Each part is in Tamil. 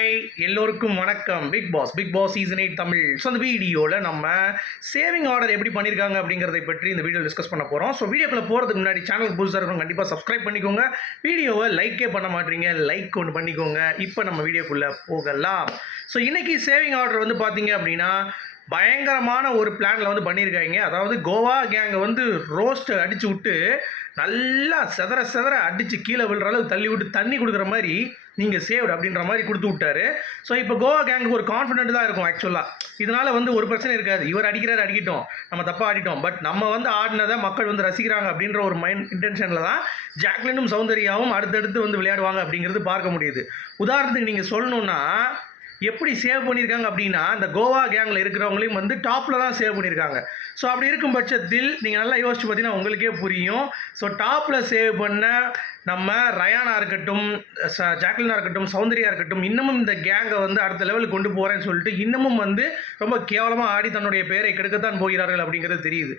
ஹாய் எல்லோருக்கும் வணக்கம். பிக் பாஸ் சீசன் 8 தமிழ். ஸோ அந்த வீடியோவில் நம்ம சேவிங் ஆர்டர் எப்படி பண்ணியிருக்காங்க அப்படிங்கிறதை பற்றி இந்த வீடியோ டிஸ்கஸ் பண்ண போகிறோம். ஸோ வீடியோக்குள்ள போகிறதுக்கு முன்னாடி சேனல் புதுசாக இருக்கிறவங்க கண்டிப்பாக சப்ஸ்கிரைப் பண்ணிக்கோங்க. வீடியோவை லைக்கே பண்ண மாட்டீங்க, லைக் ஒன்று பண்ணிக்கோங்க. இப்போ நம்ம வீடியோக்குள்ளே போகலாம். ஸோ இன்றைக்கி சேவிங் ஆர்டர் வந்து பார்த்தீங்க அப்படின்னா பயங்கரமான ஒரு பிளானில் வந்து பண்ணியிருக்காங்க. அதாவது கோவா கேங்கை வந்து ரோஸ்ட் அடித்து விட்டு நல்லா செதற அடித்து கீழே விழுற அளவுக்கு தள்ளி விட்டு தண்ணி கொடுக்குற மாதிரி நீங்கள் சேவ்டு அப்படின்ற மாதிரி கொடுத்து விட்டாரு. ஸோ இப்போ கோவா கேங்குக்கு ஒரு கான்ஃபிடென்ட் தான் இருக்கும் ஆக்சுவலாக. இதனால் வந்து ஒரு பிரச்சனை இருக்காது. இவர் அடிக்கிறாரு, அடிக்கிட்டோம், நம்ம தப்பாக ஆடிட்டோம், பட் நம்ம வந்து ஆடினதை மக்கள் வந்து ரசிக்கிறாங்க அப்படின்ற ஒரு இன்டென்ஷனில் தான் ஜாக்லினும் சௌந்தர்யாவும் அடுத்தடுத்து வந்து விளையாடுவாங்க அப்படிங்கிறது பார்க்க முடியுது. உதாரணத்துக்கு நீங்கள் சொல்லணுன்னா எப்படி சேவ் பண்ணியிருக்காங்க அப்படின்னா இந்த கோவா கேங்கில் இருக்கிறவங்களையும் வந்து டாப்பில் தான் சேவ் பண்ணியிருக்காங்க. ஸோ அப்படி இருக்கும் பட்சத்தில் நீங்கள் நல்லா யோசிச்சு பார்த்தீங்கன்னா உங்களுக்கே புரியும். ஸோ டாப்பில் சேவ் பண்ண நம்ம ரயானா இருக்கட்டும், ஜாக்லினா இருக்கட்டும், சௌந்தர்யா இருக்கட்டும், இன்னமும் இந்த கேங்கை வந்து அடுத்த லெவலுக்கு கொண்டு போகிறேன்னு சொல்லிட்டு இன்னமும் வந்து ரொம்ப கேவலமாக ஆடி தன்னுடைய பேரை கெடுக்கத்தான் போகிறார்கள் அப்படிங்கிறது தெரியுது.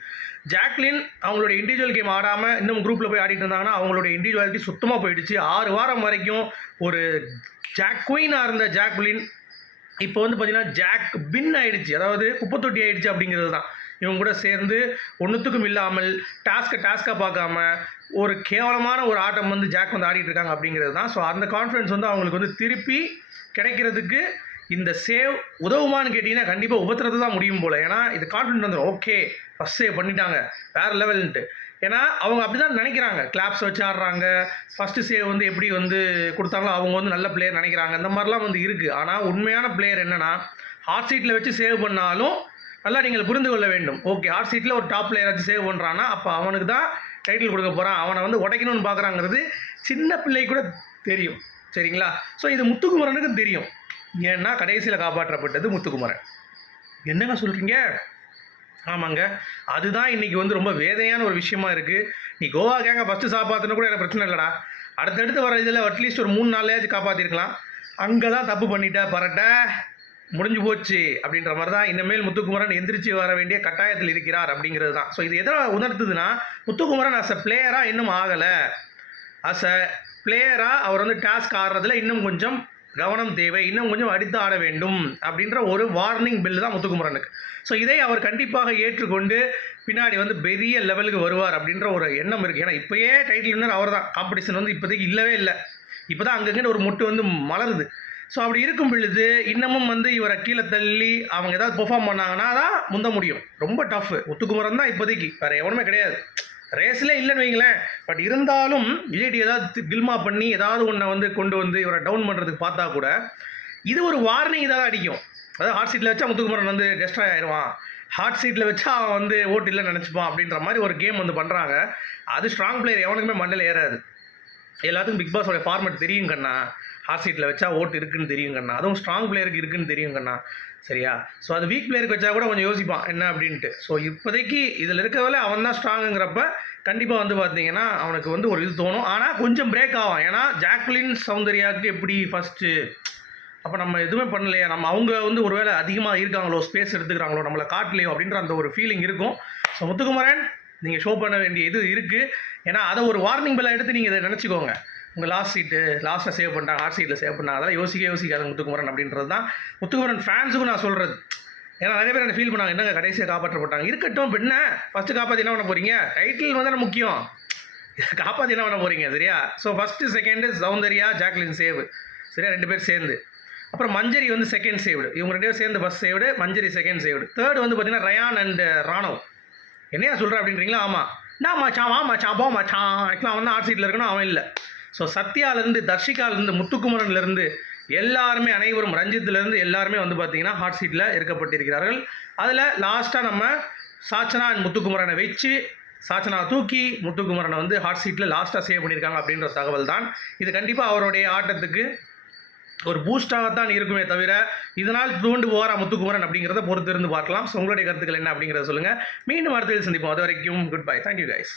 ஜாக்லின் அவங்களுடைய இண்டிவிஜுவல் கேம் ஆடாமல் இன்னும் குரூப்பில் போய் ஆடிட்டு இருந்தாங்கன்னா அவங்களுடைய இண்டிவிஜுவாலிட்டி சுத்தமாக போயிடுச்சு. 6 வாரம் வரைக்கும் ஒரு குயினாக இருந்த ஜாக்லின் இப்போ வந்து பார்த்தீங்கன்னா ஜாக் பின் ஆகிடுச்சு, அதாவது குப்பத்தொட்டி ஆகிடுச்சு அப்படிங்கிறது தான். இவங்க கூட சேர்ந்து ஒன்றுத்துக்கும் இல்லாமல் டாஸ்க்காக பார்க்காம ஒரு கேவலமான ஒரு ஆட்டம் வந்து ஜாக் வந்து ஆடிட்டு இருக்காங்க அப்படிங்கிறது தான். ஸோ அந்த கான்ஃபிடன்ஸ் வந்து அவங்களுக்கு வந்து திருப்பி கிடைக்கிறதுக்கு இந்த சேவ் உதவுமானு கேட்டிங்கன்னா கண்டிப்பாக உபத்திரத்து தான் முடியும் போல். ஏன்னா இது கான்ஃபிடன்ஸ் வந்துடும், ஓகே ஃபஸ்ட் சேவ் பண்ணிட்டாங்க வேறு லெவல்ன்ட்டு. ஏன்னா அவங்க அப்படி தான் நினைக்கிறாங்க, கிளாப்ஸ் வச்சு ஆடுறாங்க, ஃபஸ்ட்டு சேவ் வந்து எப்படி வந்து கொடுத்தாங்களோ அவங்க வந்து நல்ல பிளேயர் நினைக்கிறாங்க. இந்த மாதிரிலாம் வந்து இருக்குது. ஆனால் உண்மையான பிளேயர் என்னென்னா ஹாட் சீட்டில் வச்சு சேவ் பண்ணாலும் நல்லா நீங்கள் புரிந்து கொள்ள வேண்டும். ஓகே, ஹாட் சீட்டில் ஒரு டாப் பிளேயர் வச்சு சேவ் பண்ணுறான்னா அப்போ அவனுக்கு தான் டைட்டில் கொடுக்க போகிறான், அவனை வந்து உடைக்கணும்னு பார்க்குறாங்கிறது சின்ன பிள்ளை கூட தெரியும், சரிங்களா? ஸோ இது முத்துக்குமரனுக்கு தெரியும். ஏன்னா கடைசியில் காப்பாற்றப்பட்டது முத்துக்குமரன். என்னங்க சொல்கிறீங்க? ஆமாங்க, அதுதான் இன்றைக்கி வந்து ரொம்ப வேதனையான ஒரு விஷயமா இருக்குது. நீ கோவா கேங்க ஃபஸ்ட்டு காப்பாற்றினா கூட எனக்கு பிரச்சனை இல்லைடா, அடுத்தடுத்து வர இதில் அட்லீஸ்ட் ஒரு 3 நாளையாச்சும் காப்பாற்றிருக்கலாம். அங்கே தான் தப்பு பண்ணிட்ட பரட்ட முடிஞ்சு போச்சு அப்படின்ற மாதிரி தான் இனிமேல் முத்துக்குமரன் எந்திரிச்சு வர வேண்டிய கட்டாயத்தில் இருக்கிறார் அப்படிங்கிறது தான். ஸோ இது எதை உணர்த்துதுன்னா முத்துக்குமரன் அஸ் அ பிளேயராக இன்னும் ஆகலை. அஸ் அ பிளேயராக அவர் வந்து டாஸ்க் ஆடுறதுல இன்னும் கொஞ்சம் கவனம் தேவை, இன்னும் கொஞ்சம் அடித்து ஆட வேண்டும் அப்படின்ற ஒரு வார்னிங் பில் தான் முத்துக்குமரனுக்கு. ஸோ இதை அவர் கண்டிப்பாக ஏற்றுக்கொண்டு பின்னாடி வந்து பெரிய லெவலுக்கு வருவார் அப்படின்ற ஒரு எண்ணம் இருக்குது. ஏன்னா இப்போயே டைட்டில் வின்னர் அவர் தான். காம்படிஷன் வந்து இப்போதைக்கு இல்லவே இல்லை, இப்போ தான் அங்கங்கே ஒரு முட்டு வந்து மலருது. ஸோ அப்படி இருக்கும் பொழுது இன்னமும் வந்து இவரை கீழே தள்ளி அவங்க ஏதாவது பெர்ஃபார்ம் பண்ணாங்கன்னா தான் முந்த முடியும். ரொம்ப டஃப். முத்துக்குமரன் தான் இப்போதைக்கு, வேறு எவனுமே கிடையாது, ரேஸ்லே இல்லைன்னு வைங்களேன். பட் இருந்தாலும் விஜய்டி ஏதாவது கில்மா பண்ணி ஏதாவது ஒன்றை வந்து கொண்டு வந்து இவரை டவுன் பண்ணுறதுக்கு பார்த்தா கூட இது ஒரு வார்னிங் தான் அடிக்கும். அதாவது ஹாட் சீட்டில் வச்சா முத்துக்குமரன் வந்து டெஸ்ட்ராய் ஆயிடுவான், ஹாட் சீட்டில் வச்சா அவன் வந்து ஓட்டு இல்லைன்னு நினச்சிப்பான் அப்படின்ற மாதிரி ஒரு கேம் வந்து பண்ணுறாங்க. அது ஸ்ட்ராங் பிளேயர் எவனுக்குமே மண்டையில் ஏறாது. எல்லாத்துக்கும் பிக் பாஸோட ஃபார்மேட் தெரியும் கண்ணா, ஹாட் சீட்டில் வச்சா ஓட்டு இருக்குன்னு தெரியும் கண்ணா, அதுவும் ஸ்ட்ராங் பிளேயருக்கு இருக்குன்னு தெரியும் கண்ணா, சரியா? ஸோ அது வீக் பிளேயருக்கு வச்சா கூட கொஞ்சம் யோசிப்பான் என்ன அப்படின்ட்டு. ஸோ இப்போதைக்கு இதில் இருக்கவரை அவன் தான் ஸ்ட்ராங்குங்கிறப்ப கண்டிப்பாக வந்து பார்த்தீங்கன்னா அவனுக்கு வந்து ஒரு இது தோணும். ஆனால் கொஞ்சம் பிரேக் ஆகும். ஏன்னா ஜாக்லின் சௌந்தர்யாவுக்கு எப்படி ஃபஸ்ட்டு அப்போ நம்ம எதுவுமே பண்ணலையா, நம்ம அவங்க வந்து ஒரு வேளை அதிகமாக இருக்காங்களோ, ஸ்பேஸ் எடுத்துக்கிறாங்களோ, நம்மளை காட்டலையோ அப்படின்ற அந்த ஒரு ஃபீலிங் இருக்கும். ஸோ முத்துக்குமரன் நீங்கள் ஷோ பண்ண வேண்டிய இது இருக்குது. ஏன்னா அதை ஒரு வார்னிங் பெல்லாம் எடுத்து நீங்கள் இதை நினச்சிக்கோங்க. உங்கள் லாஸ்ட்டில் சேவ் பண்ணிட்டாங்க, ஹாட் சீட்டில் சேவ் பண்ணாங்க, அதெல்லாம் யோசிக்காது முத்துக்குமரன் அப்படின்றது தான் முத்துக்குமரன் ஃபேன்ஸுக்கும் நான் சொல்கிறது. ஏன்னா நிறைய பேர் என்ன ஃபீல் பண்ணாங்க, என்னங்க கடைசியாக காப்பாற்றப்பட்டாங்க. இருக்கட்டும், என்ன ஃபஸ்ட்டு காப்பாற்றி என்ன பண்ண போகிறீங்க? டைட்டில் வந்து முக்கியம், காப்பாற்றி என்ன பண்ண போகிறீங்க, சரியா? So first second Soundarya Jacqueline save, சரியா? 2 பேர் சேர்ந்து. அப்புறம் மஞ்சரி வந்து செகண்ட் சேவ்டு, இவங்க 2 பேர் சேர்ந்து ஃபஸ்ட் சேவ்டு, மஞ்சரி செகண்ட் சேவ்டு. தேர்டு வந்து பார்த்தீங்கன்னா ரயான் அண்ட் ராணவ். என்னையா சொல்கிறேன் அப்படின்றீங்களா? ஆமாம், நான் மச்சான் போ மச்சான், ஆக்சுவலாக அவன் தான் ஹாட் சீட்டில் இருக்கணும், அவன் இல்லை. ஸோ சத்யாவிலேருந்து, தர்ஷிகாவிலேருந்து, முத்துக்குமரன்லேருந்து எல்லாருமே, அனைவரும், ரஞ்சித்லேருந்து எல்லாருமே வந்து பார்த்திங்கன்னா ஹாட் சீட்டில் இருக்கப்பட்டிருக்கிறார்கள். அதில் லாஸ்ட்டாக நம்ம சாச்சனா அண்ட் முத்துக்குமரனை வச்சு சாச்சனா தூக்கி முத்துக்குமரனை வந்து ஹாட் சீட்டில் லாஸ்ட்டாக சேவ் பண்ணியிருக்காங்க அப்படின்ற தகவல் தான். இது கண்டிப்பாக அவருடைய ஆட்டத்துக்கு ஒரு பூஸ்டாகத்தான் இருக்குமே தவிர இதனால் தூண்டு போகிறா முத்துக்குமரன் அப்படிங்கிறத பொறுத்து இருந்து பார்க்கலாம். ஸோ உங்களுடைய கருத்துக்கள் என்ன அப்படிங்கிறத சொல்லுங்கள். மீண்டும் அடுத்த சந்திப்போம். அது வரைக்கும் குட் பை. Thank you guys.